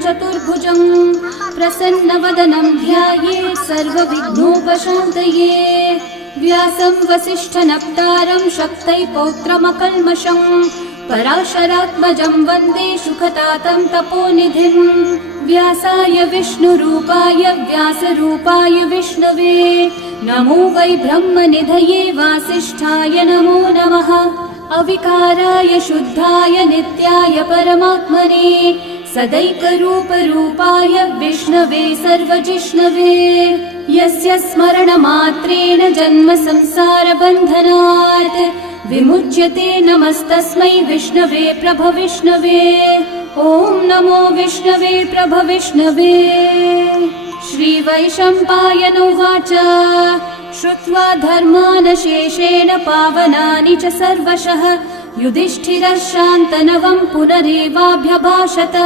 चतुर्भुजं प्रसन्नवदनं ध्यायेत् सर्वविघ्नोपशान्तये। व्यासं वसिष्ठनप्तारं शक्तै पौत्रमकल्मषं पराशरात्मजं वन्दे शुकतातं तपोनिधिं। व्यासाय विष्णुरूपाय व्यासरूपाय विष्णवे नमो वै ब्रह्मनिधये वासिष्ठाय नमो नमः। अविकाराय शुद्धाय नित्याय परमात्मने सदैकरूपरूपाय विष्णवे सर्वजिष्णवे। यस्य स्मरणमात्रेण जन्म संसारबन्धनात् विमुच्यते नमस्तस्मै विष्णवे प्रभविष्णवे। ॐ नमो विष्णवे प्रभविष्णवे। श्रीवैशम्पायन उवाच श्रुत्वा धर्मानशेषेण पावनानि च सर्वशः युधिष्ठिरः शान्तनवं पुनरेवाभ्यभाषत।